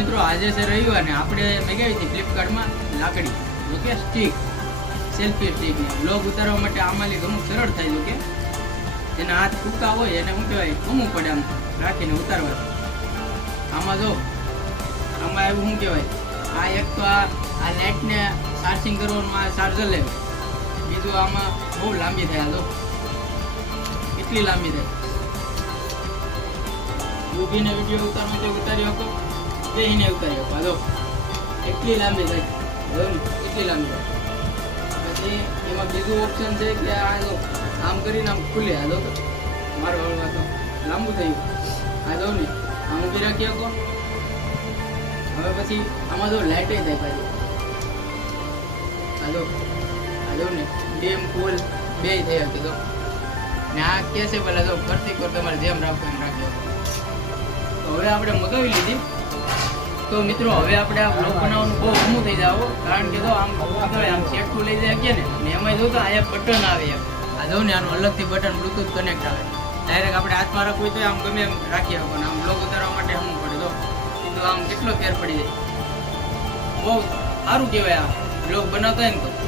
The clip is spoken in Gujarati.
મિત્રો આજે છે રવિવાર ને આપણે મંગાવી હતી ફ્લિપકાર્ટમાં લાકડી ઓકે સ્ટીક સેલ્ફી સ્ટીક ને બ્લોગ ઉતારવા માટે આમાં ઘણું સરળ થાય ઓકે જેના હાથ ટૂંકા હોય એને શું કહેવાય ઘૂમવું પડે આમ રાખીને ઉતારવા આમાં જો આમાં એવું શું કહેવાય આ એક તો આ લાઇટને ચાર્જિંગ કરવાનું ચાર્જર લે બીજું આમાં બહુ લાંબી થાય જો કેટલી લાંબી થાય ઊભીને વિડીયો ઉતારવા તો ઉતારી શકો બેહીને ઉતારી શકો જો એટલી લાંબી થાય કેટલી લાંબી થાય પછી એમાં બીજું ઓપ્શન છે કે આ જો આમ કરીને આમ ખુલે આ જો મારો હળવા તો લાંબુ થયું આ જો ને આમ ઊભી રાખી શકો હવે પછી આમાં જો લાઇટે થાય પાછી આ જો ને ડેમ ફૂલ બે થઈ શકે તો ને આ કે છે પેલા જો ફરતી પર તમારે જેમ રાખો એમ રાખી તો હવે આપણે મગાવી લીધી તો મિત્રો હવે આપણે આ બ્લોગ બનાવવાનું બહુ અમું થઈ જાવ કારણ કે જો આમ આમ સેટું લઈ જાય ને એમાં જો તો આ એક બટન આવે આ જો ને આનું અલગથી બટન બ્લુટૂથ કનેક્ટ આવે ડાયરેક્ટ આપણે હાથમાં રાખવું તો આમ ગમે એમ રાખી શકો આમ બ્લોગ ઉતારવા માટે શું પડે તો આમ કેટલો ફેર પડી જાય બહુ સારું કહેવાય આ બ્લોગ બનાવતા હોય ને તો